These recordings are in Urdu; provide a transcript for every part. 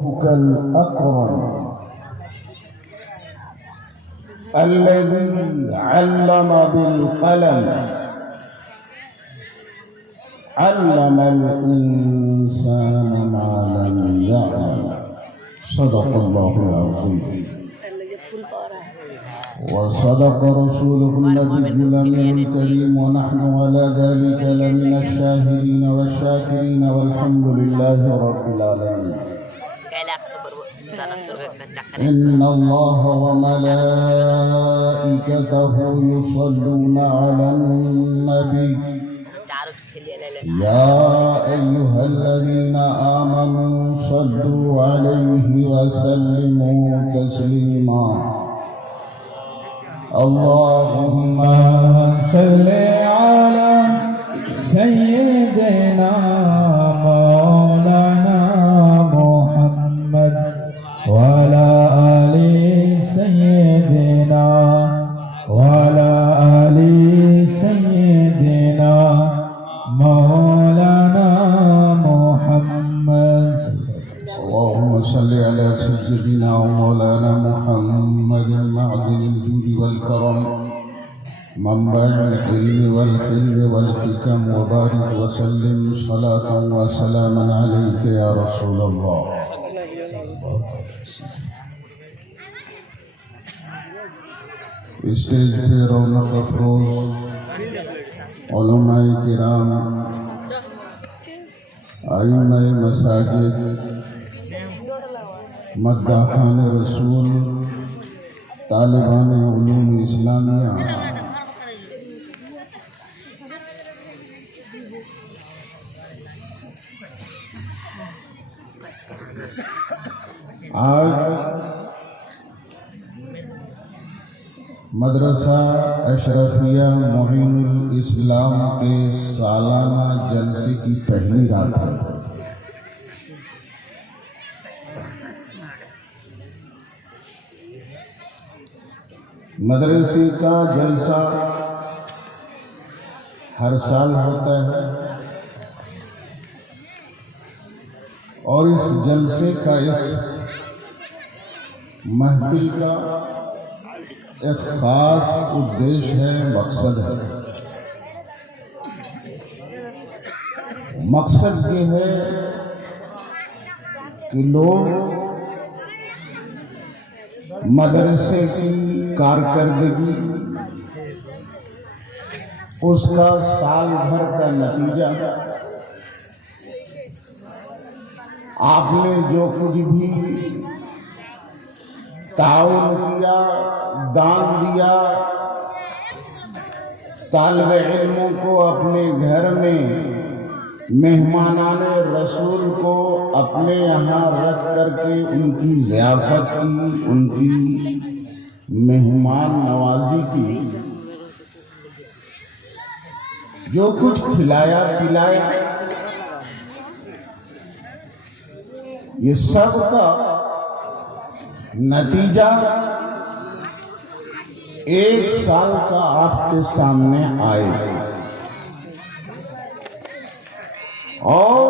الأكرم الذي علم بالقلم علم الإنسان ما لم يعلم صدق الله العظيم وصدق رسوله النبي الأمين الكريم ونحن على ذلك لمن الشاهدين والشاكرين والحمد لله رب العالمين. إن الله وملائكته يصلون على النبي يا أيها الذين آمنوا صلوا عليه وسلموا تسليما. اللهم صل على سيدنا مولانا محمد وعلى آل سيدنا وعلى آل سيدنا مولانا محمد. اللهم صل على سيدنا ومولانا محمد معدن الجود والكرم منبع العلم والحلم والحكم وبارك وسلم صلاة وسلاما عليك يا رسول الله. اسٹیج پہ رونق افروز علماء کرام، ائمہ مساجد، مداحان رسول، طالبان علوم اسلامیہ، آج مدرسہ اشرفیہ معین الاسلام کے سالانہ جلسے کی پہلی رات ہے. مدرسے کا جلسہ ہر سال ہوتا ہے اور اس جلسے کا، اس محفل کا ایک خاص ادیش ہے، مقصد ہے. مقصد یہ ہے کہ لوگ مدرسے کی کارکردگی، اس کا سال بھر کا نتیجہ، آپ نے جو کچھ بھی تعاون کیا، دان دیا، طالب علموں کو اپنے گھر میں، مہمانان رسول کو اپنے یہاں رکھ کر کے ان کی ضیافت کی، ان کی مہمان نوازی کی، جو کچھ کھلایا پلایا، یہ سب کا نتیجہ ایک سال کا آپ کے سامنے آئے اور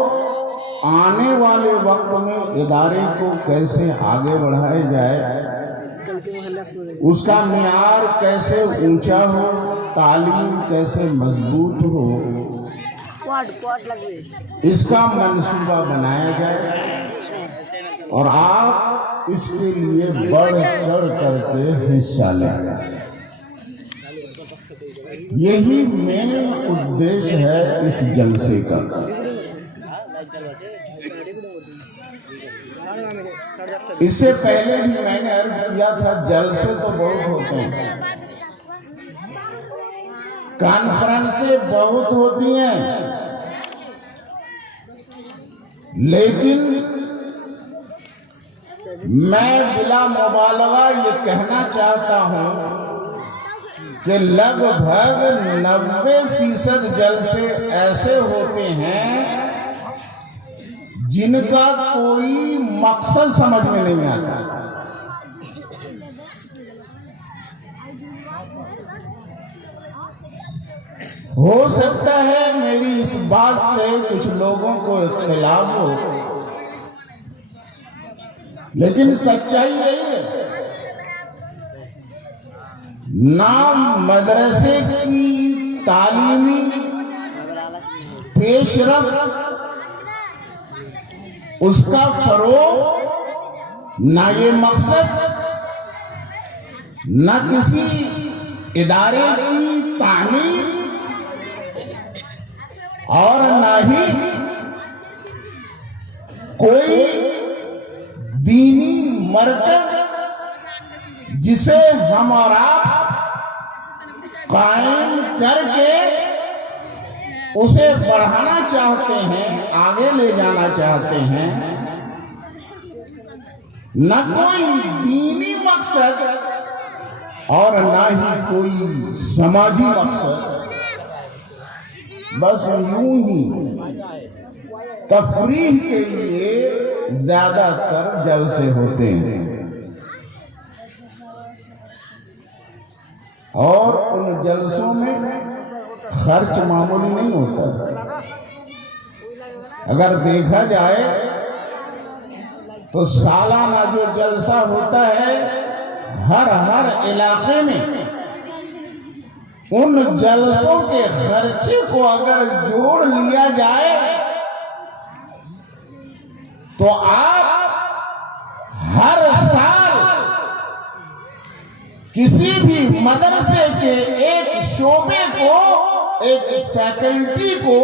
آنے والے وقت میں ادارے کو کیسے آگے بڑھایا جائے، اس کا معیار کیسے اونچا ہو، تعلیم کیسے مضبوط ہو، اس کا منصوبہ بنایا جائے اور آپ اس کے لیے بڑھ چڑھ کر کے حصہ لیں. یہی مین ادیش ہے اس جلسے کا. اس سے پہلے بھی میں نے عرض کیا تھا، جلسے تو بہت ہوتے ہیں، کانفرنسیں بہت ہوتی ہیں، لیکن میں بلا مبالغہ یہ کہنا چاہتا ہوں کہ لگ بھگ 90% جلسے ایسے ہوتے ہیں جن کا کوئی مقصد سمجھ میں نہیں آتا. ہو سکتا ہے میری اس بات سے کچھ لوگوں کو اختلاف ہو، لیکن سچائی یہی ہے، نہ مدرسے کی تعلیمی پیش رفت، اس کا فروغ، نہ یہ مقصد، نہ کسی ادارے کی تعمیر، اور نہ ہی کوئی دینی مرکز جسے ہم اور آپ قائم کر کے اسے بڑھانا چاہتے ہیں، آگے لے جانا چاہتے ہیں، نہ کوئی دینی مقصد اور نہ ہی کوئی سماجی مقصد، بس یوں ہی تفریح کے لیے زیادہ تر جلسے ہوتے ہیں، اور ان جلسوں میں خرچ معمولی نہیں ہوتا۔ اگر دیکھا جائے تو سالانہ جو جلسہ ہوتا ہے ہر علاقے میں، ان جلسوں کے خرچے کو اگر جوڑ لیا جائے تو آپ ہر سال کسی بھی مدرسے کے ایک شعبے کو، ایک فیکلٹی کو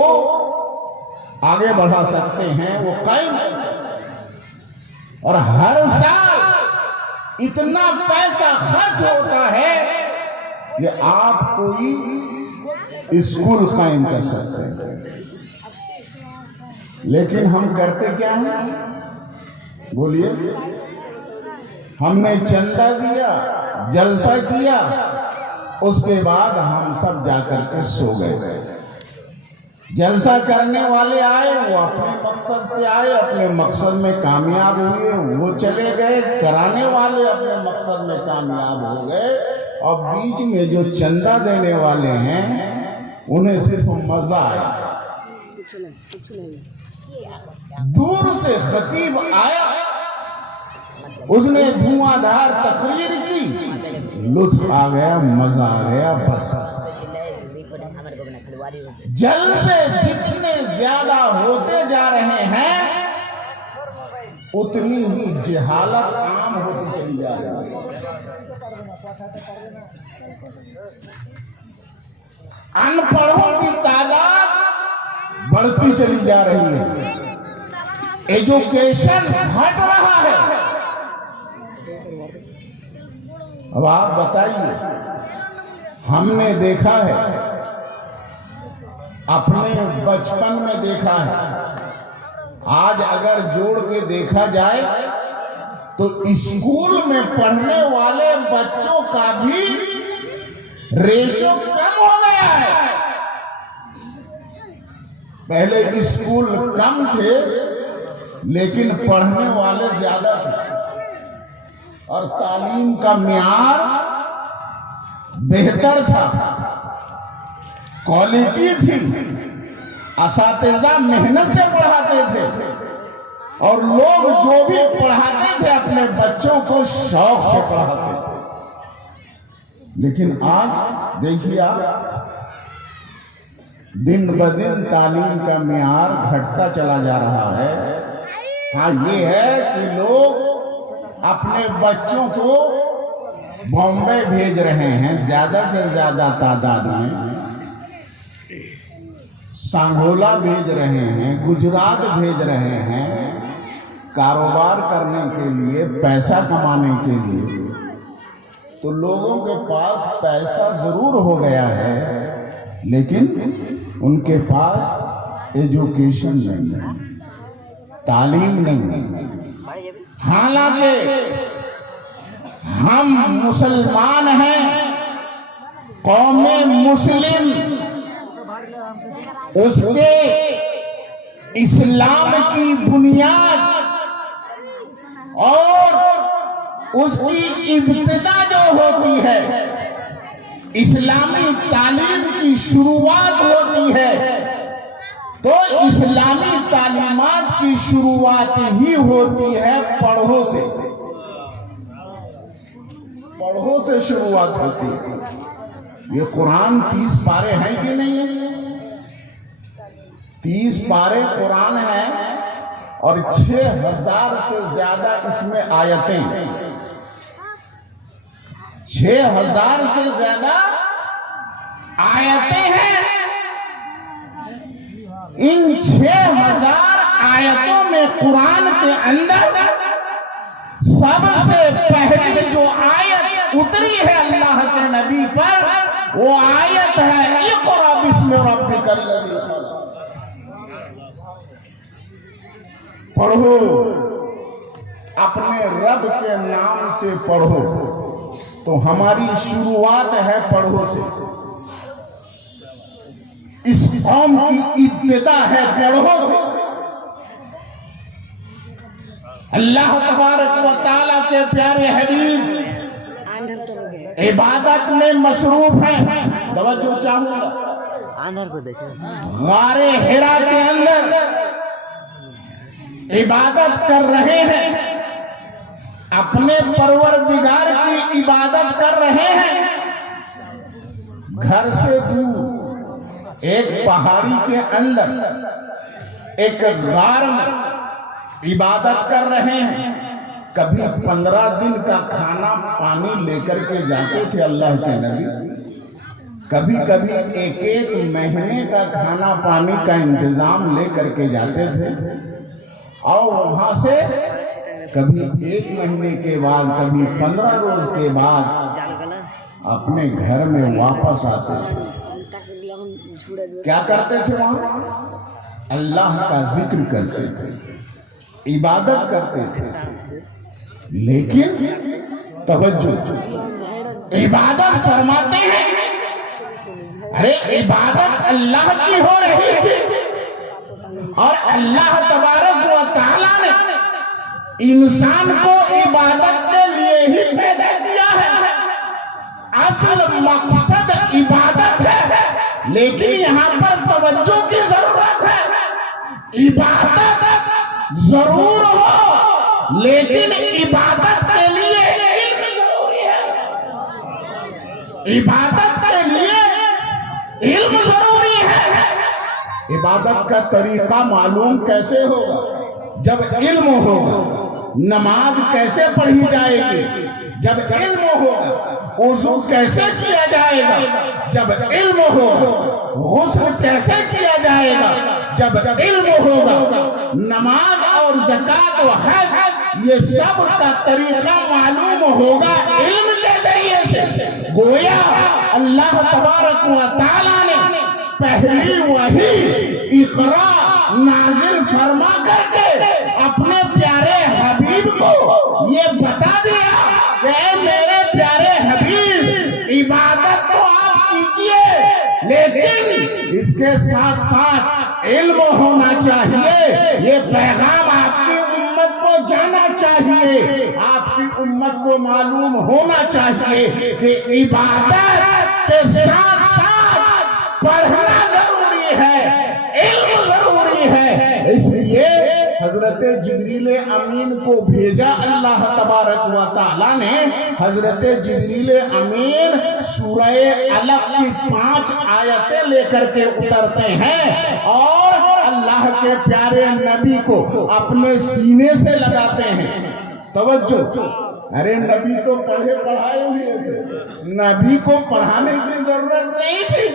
آگے بڑھا سکتے ہیں، وہ قائم کر سکتے ہیں، اور ہر سال اتنا پیسہ خرچ ہوتا ہے کہ آپ کوئی اسکول قائم کر سکتے ہیں۔ لیکن ہم کرتے کیا ہیں؟ بولیے، ہم نے چندہ دیا، جلسہ کیا، اس کے بعد ہم سب جا کر کے سو گئے۔ جلسہ کرنے والے آئے، وہ اپنے مقصد سے آئے، اپنے مقصد میں کامیاب ہوئے، وہ چلے گئے، کرانے والے اپنے مقصد میں کامیاب ہو گئے، اور بیچ میں جو چندہ دینے والے ہیں انہیں صرف مزہ آیا۔ دور سے خطیب آیا، اس نے دھواں دھار تقریر کی، لطف آ گیا، مزہ آ گیا، بس۔ جلسے جتنے زیادہ ہوتے جا رہے ہیں اتنی ہی جہالت عام ہوتی چلی جا رہی ہے۔ ان پڑھوں کی تعداد بڑھتی چلی جا رہی ہے، ایجوکیشن گھٹ رہا ہے۔ اب آپ بتائیے، ہم نے دیکھا ہے، اپنے بچپن میں دیکھا ہے، آج اگر جوڑ کے دیکھا جائے تو اسکول میں پڑھنے والے بچوں کا بھی ریشو کم ہو گیا ہے۔ پہلے اسکول کم تھے لیکن پڑھنے والے زیادہ تھے، اور تعلیم کا معیار بہتر تھا، کوالٹی تھی، اساتذہ محنت سے پڑھاتے تھے، اور لوگ جو بھی پڑھاتے تھے اپنے بچوں کو شوق سے پڑھاتے تھے۔ لیکن آج دیکھیے آپ، دن بدن تعلیم کا معیار گھٹتا چلا جا رہا ہے۔ ہاں یہ ہے کہ لوگ اپنے بچوں کو بامبے بھیج رہے ہیں، زیادہ سے زیادہ تعداد میں سانگھولا بھیج رہے ہیں، گجرات بھیج رہے ہیں، کاروبار کرنے کے لیے، پیسہ کمانے کے لیے۔ تو لوگوں کے پاس پیسہ ضرور ہو گیا ہے، لیکن ان کے پاس ایجوکیشن نہیں ہے، تعلیم نہیں ہے۔ حالانکہ ہم مسلمان ہیں، قوم مسلم، اس کے اسلام کی بنیاد اور اس کی ابتدا جو ہوتی ہے، اسلامی تعلیم کی شروعات ہوتی ہے تو اسلامی تعلیمات کی شروعات ہی ہوتی ہے پڑھو سے، پڑھو سے شروعات ہوتی ہے۔ یہ قرآن 30 پارے ہیں کہ نہیں ہیں؟ 30 پارے قرآن ہیں اور 6000 سے زیادہ اس میں آیتیں، 6000 سے زیادہ آیتیں ہیں۔ ان 6000 آیتوں میں قرآن کے اندر سب سے پہلی جو آیت اتری ہے اللہ کے نبی پر، وہ آیت ہے اقرأ بسم ربک الذی خلق۔ پڑھو، اپنے رب کے نام سے پڑھو۔ تو ہماری شروعات ہے پڑھو سے، اس قوم کی ابتدا ہے پڑھو سے۔ اللہ تبارک و تعالیٰ کے پیارے حبیب عبادت میں مصروف ہیں۔ توجہ چاہوں گا، غار حرا کے اندر عبادت کر رہے ہیں، اپنے پروردگار کی عبادت کر رہے ہیں۔ گھر سے دور ایک پہاڑی کے اندر ایک غار میں عبادت کر رہے ہیں۔ کبھی 15 دن کا کھانا پانی لے کر کے جاتے تھے اللہ کے نبی، کبھی کبھی ایک مہینے کا کھانا پانی کا انتظام لے کر کے جاتے تھے، اور وہاں سے کبھی 1 مہینے کے بعد، کبھی 15 روز کے بعد اپنے گھر میں واپس آتے تھے۔ کیا کرتے تھے وہاں؟ اللہ کا ذکر کرتے تھے، عبادت کرتے تھے۔ لیکن توجہ، عبادت فرماتے ہیں، ارے عبادت اللہ کی ہو رہی تھی، اور اللہ تبارک و تعالیٰ نے انسان کو عبادت کے لیے ہی پیدا کیا ہے۔ اصل مقصد عبادت ہے، لیکن یہاں پر توجہ کی ضرورت ہے۔ عبادت ضرور ہو، لیکن عبادت کے لیے علم ضروری ہے۔ عبادت کے لیے علم ضروری ہے۔ عبادت کا طریقہ معلوم کیسے ہوگا؟ جب علم ہوگا۔ نماز کیسے پڑھی جائے گی؟ جب علم ہوگا۔ وضو کیسے کیا جائے گا؟ جب علم ہوگا۔ غسل کیسے کیا جائے گا؟ جب علم ہوگا۔ نماز اور زکوٰۃ و حج، یہ سب کا طریقہ معلوم ہوگا علم کے ذریعے سے۔ گویا اللہ تبارک و تعالیٰ نے پہلی وحی اقرا نازل فرما کر کے اپنے پیارے حبیب کو یہ بتا دیا کہ اے میرے پیارے حبیب، عبادت تو آپ کیجئے، لیکن اس کے ساتھ ساتھ علم ہونا چاہیے۔ یہ پیغام آپ کی امت کو جانا چاہیے، آپ کی امت کو معلوم ہونا چاہیے کہ عبادت کے ساتھ ساتھ پڑھنا ضروری ہے، علم ضروری ہے۔ اس لیے حضرت جبریل امین کو بھیجا اللہ تبارک و تعالیٰ نے۔ حضرت جبریل امین سورہ علق کی 5 آیتیں لے کر کے اترتے ہیں اور اللہ کے پیارے نبی کو اپنے سینے سے لگاتے ہیں۔ توجہ، ارے نبی تو پڑھے پڑھائے ہوئے تھے، نبی کو پڑھانے کی ضرورت نہیں تھی،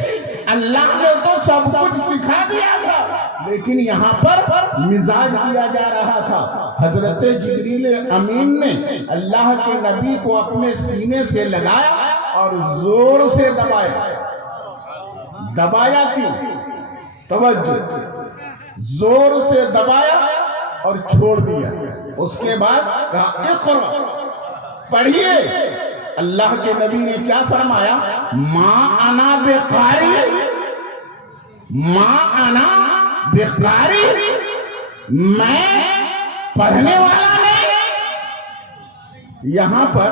اللہ نے تو سب کچھ سکھا دیا تھا، لیکن یہاں پر مزاج دیا جا رہا تھا۔ حضرت جبریل امین نے اللہ کے نبی کو اپنے سینے سے لگایا اور زور سے دبایا۔ دبایا کیوں؟ توجہ، زور سے دبایا اور چھوڑ دیا۔ اس کے بعد کہا اقرأ، پڑھیے۔ اللہ کے نبی نے کیا فرمایا؟ ما انا بقاری، ما انا بقاری، میں پڑھنے والا نہیں۔ یہاں پر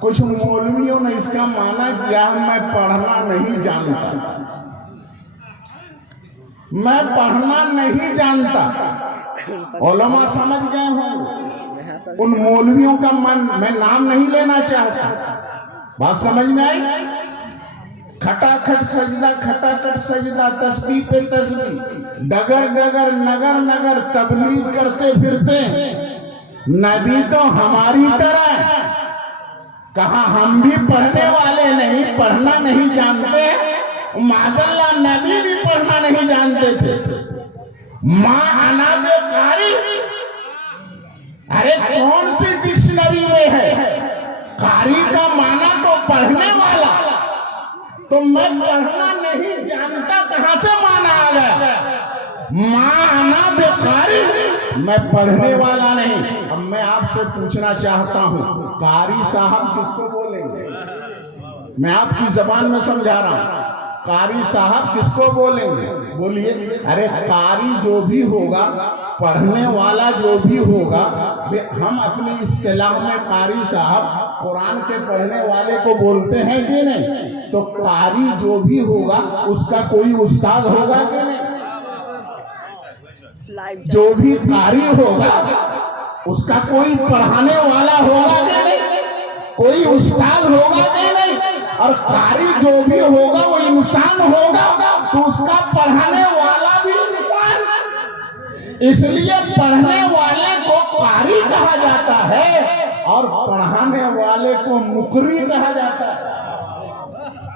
کچھ مولویوں نے اس کا معنی کیا میں پڑھنا نہیں جانتا۔ میں پڑھنا نہیں جانتا. علماء سمجھ گئے ہوں. ان مولویوں کا میں نام نہیں لینا چاہتا. بات سمجھ میں آئی؟ کھٹا کھٹ سجدہ کھٹا کھٹ سجدہ، تسبیح پہ تسبیح، ڈگر ڈگر نگر نگر تبلیغ کرتے پھرتے ہیں. نبی تو ہماری طرح ہے. کہا ہم بھی پڑھنے والے نہیں، پڑھنا نہیں جانتے. معذاللہ نبی بھی پڑھنا نہیں جانتے تھے. ماں انا بے قاری، ارے کون سی ڈکشنری میں ہے؟ قاری کا معنی تو پڑھنے والا. تو میں پڑھنا نہیں جانتا کہاں سے معنی آ گیا؟ ماں انا بے قاری، میں پڑھنے والا نہیں. اب میں آپ سے پوچھنا چاہتا ہوں، قاری صاحب کس کو بولیں گے؟ میں آپ کی زبان میں سمجھا رہا ہوں. قاری صاحب کس کو بولیں گے؟ بولیے. ارے قاری جو بھی ہوگا، پڑھنے والا جو بھی ہوگا، ہم اپنی اصطلاح میں قاری صاحب قرآن کے پڑھنے والے کو بولتے ہیں کہ نہیں؟ تو قاری جو بھی ہوگا اس کا کوئی استاد ہوگا کہ نہیں؟ جو بھی قاری ہوگا اس کا کوئی پڑھانے والا ہوگا کہ نہیں؟ کوئی استاد ہوگا کہ نہیں؟ اور قاری جو بھی ہوگا وہ انسان ہوگا، تو اس کا پڑھانے والا بھی انسان. اس لیے پڑھنے والے کو قاری کہا جاتا ہے اور پڑھانے والے کو مقری کہا جاتا ہے.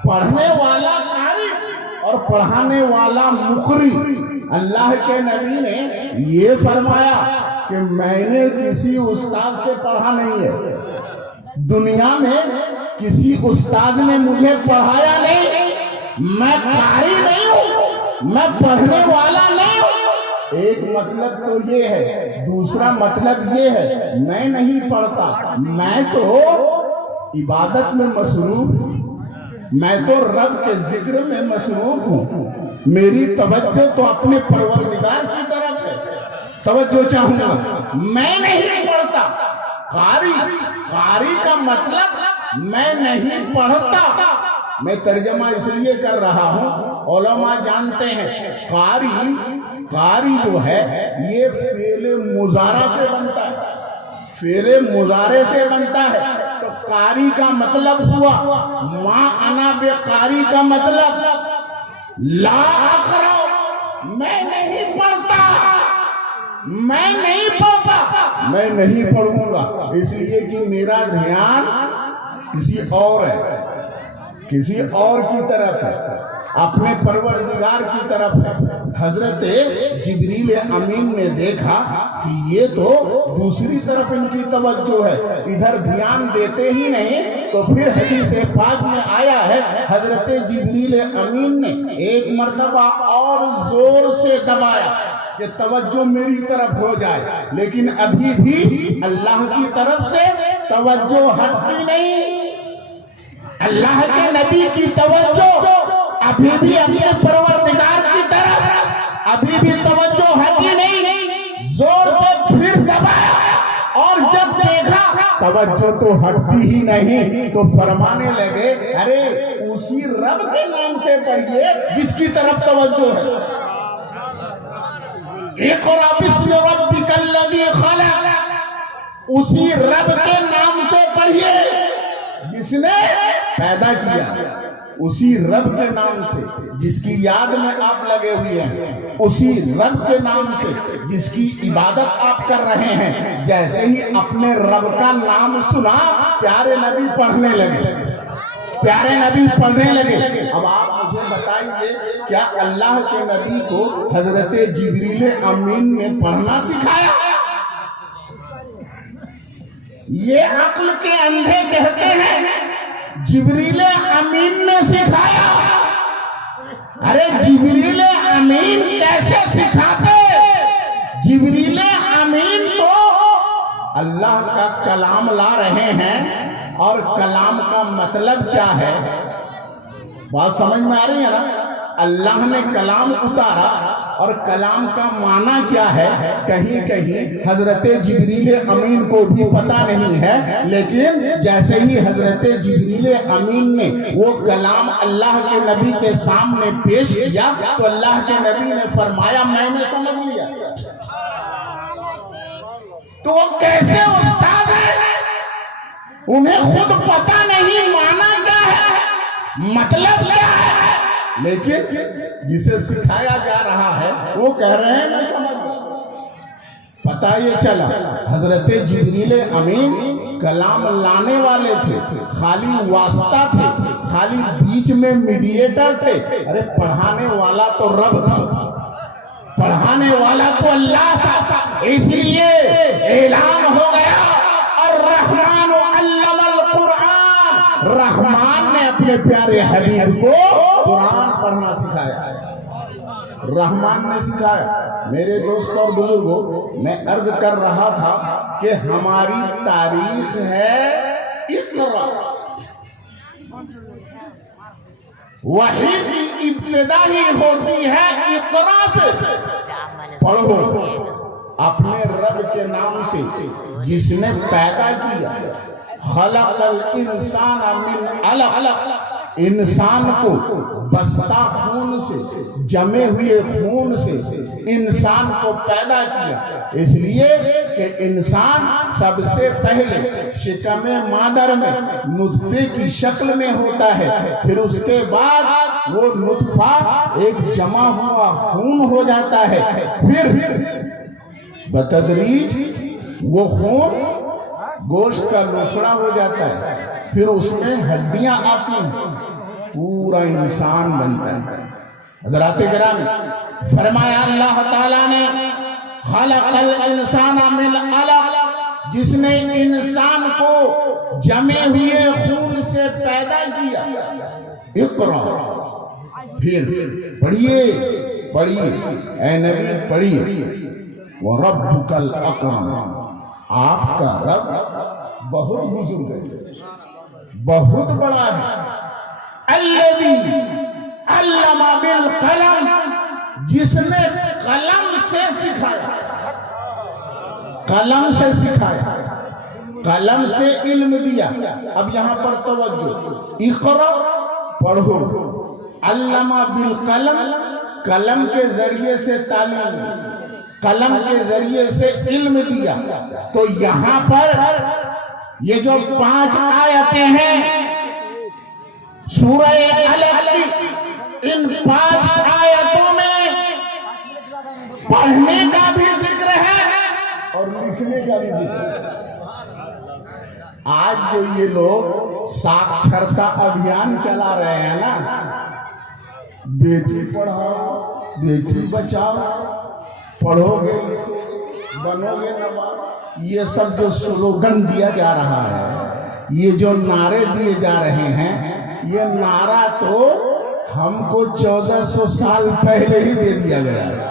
پڑھنے والا قاری اور پڑھانے والا مقری. اللہ کے نبی نے یہ فرمایا کہ میں نے کسی استاد سے پڑھا نہیں ہے. دنیا میں کسی استاد نے مجھے پڑھایا نہیں. میں قاری نہیں ہوں، میں پڑھنے والا نہیں ہوں. ایک مطلب تو یہ ہے. دوسرا مطلب یہ ہے میں نہیں پڑھتا، میں تو عبادت میں مصروف ہوں، میں تو رب کے ذکر میں مصروف ہوں. میری توجہ تو اپنے پروردگار کی طرف ہے. توجہ چاہوں گا. میں نہیں پڑھتا. قاری کا مطلب میں نہیں پڑھتا. میں ترجمہ اس لیے کر رہا ہوں، علماء جانتے ہیں قاری جو ہے یہ فعل مضارع سے بنتا ہے. فعل مضارع سے بنتا ہے. تو قاری کا مطلب ہوا ما انا بے قاری کا مطلب لا اقرأ، میں نہیں پڑھتا، میں نہیں پڑھتا، میں نہیں پڑھوں گا. اس لیے کہ میرا دھیان کسی اور ہے، کسی اور کی طرف ہے، اپنے پروردگار کی طرف ہے. حضرت جبریل امین نے دیکھا کہ یہ تو دوسری طرف ان کی توجہ ہے، ادھر دھیان دیتے ہی نہیں. تو پھر حدیث پاک میں آیا ہے حضرت جبریل امین نے ایک مرتبہ اور زور سے دبایا کہ توجہ میری طرف ہو جائے، لیکن ابھی بھی اللہ کی طرف سے توجہ ہٹتی نہیں. اللہ کے نبی کی توجہ ابھی بھی اپنے پروردگار کی طرف ابھی بھی توجہ ہٹی نہیں. زور سے پھر دبایا اور جب دیکھا توجہ تو ہٹتی ہی نہیں تو فرمانے لگے ارے اسی رب کے نام سے پڑھیے جس کی طرف توجہ ہے. اقرأ بسم ربک الذی خلق، اسی رب کے نام سے پڑھیے جس نے پیدا کیا. اسی رب کے نام سے جس کی یاد میں آپ لگے ہوئے ہیں، اسی رب کے نام سے جس کی عبادت آپ کر رہے ہیں. جیسے ہی اپنے رب کا نام سنا پیارے نبی پڑھنے لگے، پیارے نبی پڑھنے لگے. اب آپ مجھے بتائیے کیا اللہ کے نبی کو حضرت جبریل امین نے پڑھنا سکھایا؟ یہ عقل کے اندھے کہتے ہیں جبریل امین نے سکھایا. ارے جبریل امین کیسے سکھاتے؟ جبریل امین تو اللہ کا کلام لا رہے ہیں اور کلام کا مطلب کیا ہے؟ بات سمجھ میں آ رہی ہے نا؟ اللہ نے کلام اتارا اور کلام کا معنی کیا ہے کہیں کہیں حضرت جبریل امین کو بھی پتہ نہیں ہے، لیکن جیسے ہی حضرت جبریل امین نے وہ کلام اللہ کے نبی کے سامنے پیش کیا تو اللہ کے نبی نے فرمایا میں نے سمجھ لیا۔ تو وہ کیسے استاد ہیں؟ انہیں خود پتہ نہیں معنی کیا ہے، مطلب کیا ہے، لیکن جسے سکھایا جا رہا ہے وہ کہہ رہے ہیں میں سمجھ گیا۔ پتہ یہ چلا حضرت جبریل امین کلام لانے والے تھے، خالی واسطہ تھے، خالی بیچ میں میڈیٹر تھے۔ ارے پڑھانے والا تو رب تھا، پڑھانے والا تو اللہ تھا، اس لیے اعلان ہو گیا الرحمن علم القرآن، رحمان نے اپنے پیارے حبیب کو قرآن پڑھنا سکھایا، رحمان نے سکھایا۔ میرے دوست اور بزرگوں، میں عرض کر رہا تھا کہ ہماری تاریخ ہے اقرا، وحی کی ابتدا ہی ہوتی ہے اقرا سے۔ پڑھو اپنے رب کے نام سے جس نے پیدا کیا، خلق الانسان من علق، انسان کو بستہ خون سے، جمے ہوئے خون سے انسان کو پیدا کیا، اس لیے کہ انسان سب سے پہلے شکم مادر میں نطفے کی شکل میں ہوتا ہے، پھر اس کے بعد وہ نطفہ ایک جمع ہوا خون ہو جاتا ہے، پھر بتدریج وہ خون گوشت کا لوتھڑا ہو جاتا ہے، پھر اس میں ہڈیاں آتی ہیں، پورا انسان بنتا ہے۔ حضرات کرام فرمایا اللہ تعالیٰ نے خلق الانسان من علق، جس نے انسان کو جمے ہوئے خون سے پیدا کیا۔ اقرا، پھر پڑھیے اے نبی پڑھیے، وَرَبُّكَ الْأَكْرَمُ، آپ کا رب بہت بزرگ ہے، بہت بڑا ہے۔ الَّذِي عَلَّمَ بِالْقَلَمِ، جس نے قلم سے سکھایا، قلم سے سکھایا، قلم سے علم دیا۔ اب یہاں پر توجہ، اقرا پڑھو، علم بالقلم، قلم کے ذریعے سے تعلیم، قلم کے ذریعے سے علم دیا۔ تو یہاں پر یہ جو 5 آیتیں ہیں سورہ علق کی، ان 5 آیتوں میں پڑھنے کا بھی ذکر ہے اور لکھنے کا بھی ذکر ہے۔ آج جو یہ لوگ ساکشرتا ابھیان چلا رہے ہیں نا، بیٹی پڑھاؤ بیٹی بچاؤ، پڑھو گے بنو گے نواب، یہ سب جو سلوگن دیا جا رہا ہے، یہ جو نعرے دیے جا رہے ہیں، یہ نعرہ تو ہم کو 1400 سال پہلے ہی دے دیا گیا ہے۔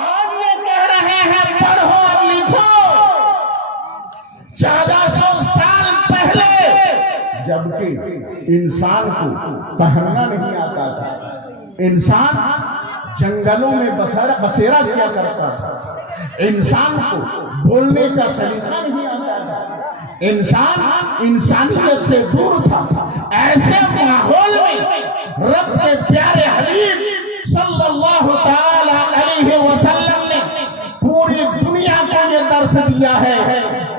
آج یہ کہہ رہے ہیں پڑھو لکھو، 1400 سال پہلے جبکہ انسان کو پڑھنا نہیں آتا تھا، انسان جنگلوں میں بسیرا کیا کرتا تھا، انسان کو بولنے کا سلیقہ نہیں آتا تھا، انسان انسانیت سے دور تھا۔ ایسے ماحول میں رب کے پیارے حبیب صلی اللہ تعالی علیہ وسلم نے پوری دنیا کو یہ درس دیا ہے،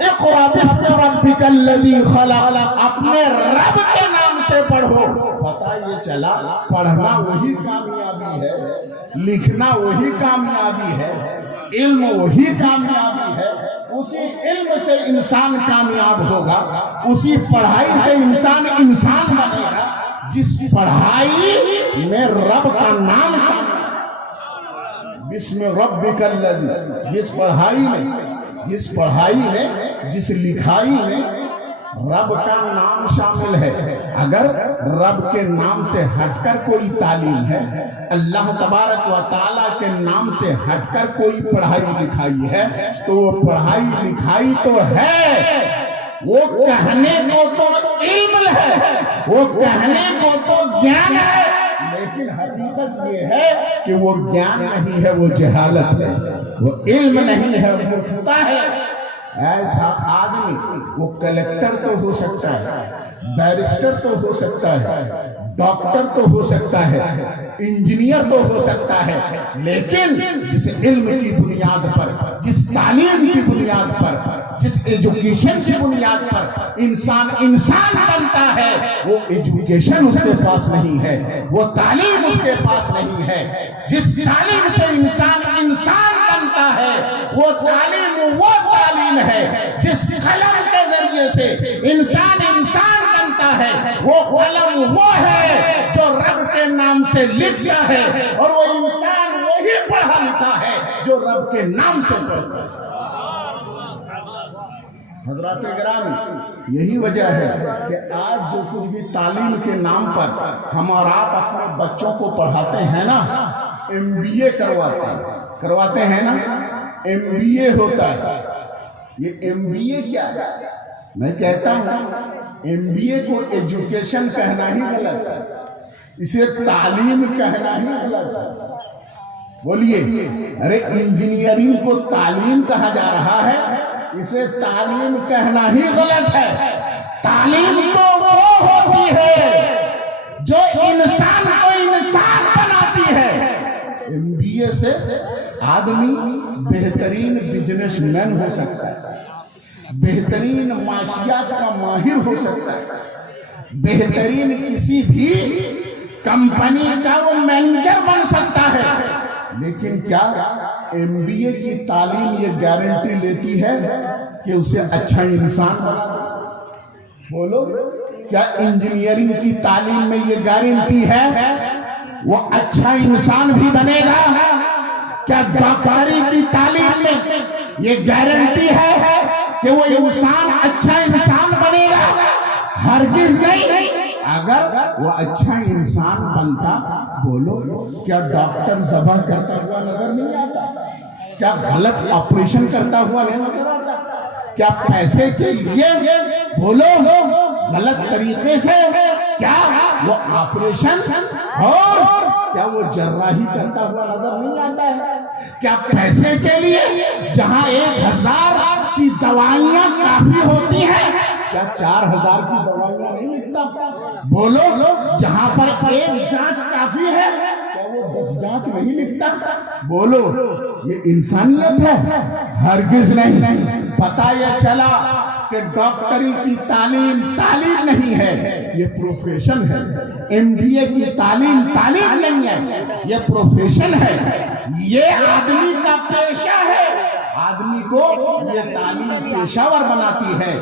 اقرأ باسم ربک الذی خلق، اپنے رب کے نام سے پڑھو۔ پتہ یہ چلا پڑھنا وہی کامیابی ہے، لکھنا وہی کامیابی ہے، علم وہی کامیابی ہے۔ اسی علم سے انسان کامیاب ہوگا، اسی پڑھائی سے انسان بنے گا جس پڑھائی میں رب کا نام شامل ہے۔ بسم ربک الذی، جس پڑھائی میں جس لکھائی میں رب کا نام شامل ہے۔ اگر رب کے نام سے ہٹ کر کوئی تعلیم ہے، اللہ تبارک و تعالیٰ کے نام سے ہٹ کر کوئی پڑھائی لکھائی ہے، تو وہ پڑھائی لکھائی تو ہے وہ کہنے کو تو علم ہے، وہ کہنے کو تو گیان ہے، لیکن حقیقت یہ ہے کہ وہ گیان نہیں ہے، وہ جہالت ہے، وہ علم نہیں ہے، وہ مفتہ ہے۔ ایسا آدمی وہ کلیکٹر تو ہو سکتا ہے، بیرسٹر تو ہو سکتا ہے، ڈاکٹر تو ہو سکتا ہے، انجینئر تو ہو سکتا ہے، لیکن جس علم کی بنیاد پر، جس تعلیم کی بنیاد پر، جس ایجوکیشن کی بنیاد پر انسان بنتا ہے، وہ ایجوکیشن اس کے پاس نہیں ہے، وہ تعلیم اس کے پاس نہیں ہے۔ جس تعلیم سے انسان بنتا ہے، وہ تعلیم ہے۔ جس قلم کے ذریعے سے انسان بنتا ہے، وہ قلم وہ ہے جو رب کے نام سے لکھتا ہے، اور وہ انسان وہی پڑھا لکھا ہے جو رب کے نام سے پڑھتا ہے۔ حضرات گرامی، یہی وجہ ہے کہ آج جو کچھ بھی تعلیم کے نام پر ہم اور آپ اپنے بچوں کو پڑھاتے ہیں نا، MBA کرواتے ہیں نا، MBA ہوتا ہے۔ یہ MBA کیا ہے؟ میں کہتا ہوں MBA کو ایجوکیشن کہنا ہی غلط ہے، اسے تعلیم کہنا ہی غلط ہے۔ بولیے، ارے انجینئرنگ کو تعلیم کہا جا رہا ہے، اسے تعلیم کہنا ہی غلط ہے۔ تعلیم تو وہ ہوتی ہے جو انسان کو انسان بناتی ہے۔ MBA سے آدمی بہترین بزنس مین ہو سکتا ہے، بہترین معاشیات کا ماہر ہو سکتا ہے، بہترین کسی بھی کمپنی کا وہ مینیجر بن سکتا ہے۔ لیکن کیا MBA کی تعلیم یہ گارنٹی لیتی ہے کہ اسے اچھا انسان بنا دے؟ بولو، کیا انجینئرنگ کی تعلیم میں یہ گارنٹی ہے وہ اچھا انسان بھی بنے گا؟ کیا ڈاکٹری کی تعلیم میں یہ گارنٹی ہے کہ وہ انسان اچھا انسان بنے گا؟ ہرگز نہیں۔ اگر وہ اچھا انسان بنتا، بولو، کیا ڈاکٹر ذبح کرتا ہوا نظر نہیں آتا؟ کیا غلط آپریشن کرتا ہوا نہیں نظر آتا؟ کیا پیسے کے لیے، بولو، غلط طریقے سے کیا وہ آپریشن اور کیا وہ جراحی کرتا ہوا نظر نہیں آتا ہے؟ کیا پیسے کے لیے جہاں 1000 کی دوائیاں کافی ہوتی ہیں، کیا 4000 کی دوائیاں نہیں لکھتا؟ بولو، جہاں پر ایک جانچ کافی ہے، کیا وہ 10 جانچ نہیں لکھتا؟ بولو، یہ انسانیت ہے؟ ہرگز نہیں۔ پتہ یہ چلا کہ ڈاکٹری کی تعلیم نہیں ہے، یہ پروفیشن ہے۔ MBA کی تعلیم نہیں ہے، یہ پروفیشن ہے، یہ آدمی کا پیشہ ہے۔ آدمی کو یہ تعلیم پیشہ ور بناتی ہے،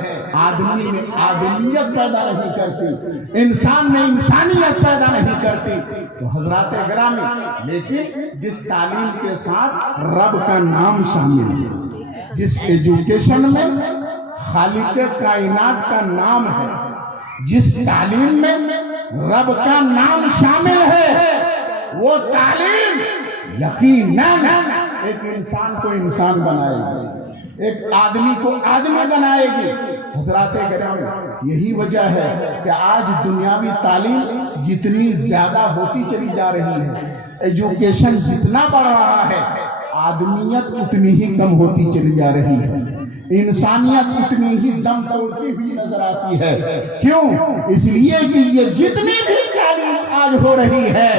آدمی میں آدمیت پیدا نہیں کرتی، انسان میں انسانیت پیدا نہیں کرتی۔ تو حضرات گرامی، لیکن جس تعلیم کے ساتھ رب کا نام شامل ہے، جس ایجوکیشن میں خالق کائنات کا نام ہے، جس تعلیم میں رب کا نام شامل ہے، وہ تعلیم یقیناً ایک انسان کو انسان بنائے گی، ایک آدمی کو آدمی بنائے گی۔ حضرات گرامی، یہی وجہ ہے کہ آج دنیاوی تعلیم جتنی زیادہ ہوتی چلی جا رہی ہے، ایجوکیشن جتنا بڑھ رہا ہے، آدمیت اتنی ہی کم ہوتی چلی جا رہی ہے، انسانیت اتنی ہی دم توڑتی ہوئی نظر آتی ہے۔ کیوں؟ اس لیے کہ یہ جتنی بھی تعلیم آج ہو رہی ہے،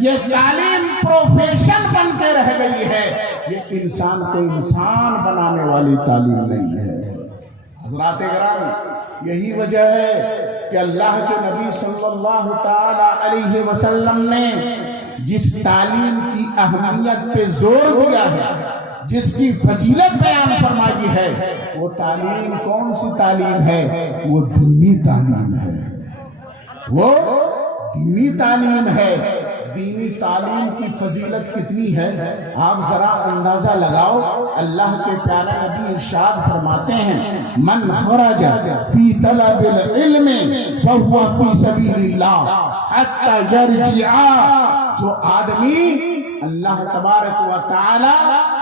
یہ تعلیم پروفیشن بن کے رہ گئی ہے، یہ انسان کو انسان بنانے والی تعلیم نہیں ہے۔ حضرات گرامی، یہی وجہ ہے کہ اللہ کے نبی صلی اللہ تعالی علیہ وسلم نے جس تعلیم کی اہمیت پہ زور دیا ہے، جس کی فضیلت بیان فرمائی ہے، وہ تعلیم کون سی تعلیم ہے؟ وہ دینی تعلیم ہے، وہ دینی تعلیم ہے۔ دینی تعلیم کی فضیلت کتنی ہے آپ ذرا اندازہ لگاؤ۔ اللہ کے پیارے نبی ارشاد فرماتے ہیں، من خرج فی طلب العلم فهو فی سبیل اللہ حتی یرجع جو آدمی اللہ تبارک و تعالی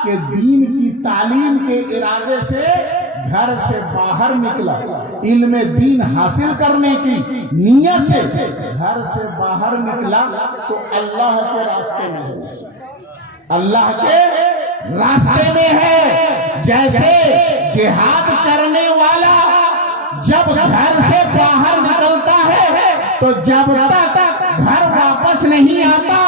کے دین کی تعلیم کے ارادے سے گھر سے باہر نکلا، علم دین حاصل کرنے کی نیت سے گھر سے باہر نکلا، تو اللہ کے راستے میں ہے، اللہ کے راستے میں ہے۔ جیسے جہاد کرنے والا جب گھر سے باہر نکلتا ہے تو جب تک گھر واپس نہیں آتا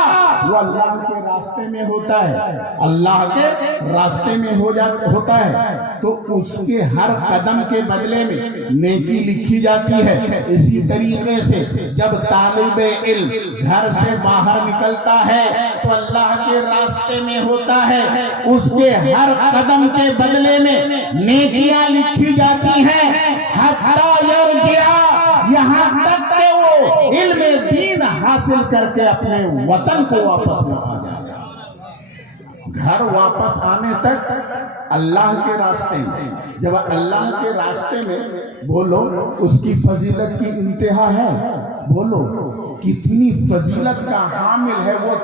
وہ اللہ کے راستے میں ہوتا ہے، اللہ کے راستے میں ہوتا ہے، تو اس کے ہر قدم کے بدلے میں نیکی لکھی جاتی ہے۔ اسی طریقے سے جب طالب علم گھر سے باہر نکلتا ہے تو اللہ کے راستے میں ہوتا ہے، اس کے ہر قدم کے بدلے میں نیکیاں لکھی جاتی ہیں، حتی یرجع، یہاں تک کہ وہ علم دین حاصل کر کے اپنے وطن کو واپس نہ آ جائے۔ گھر واپس آنے تک اللہ کے راستے میں، جب اللہ کے راستے میں بولو اس کی فضیلت کی انتہا ہے، بولو کتنی فضیلت کا حامل ہے وہ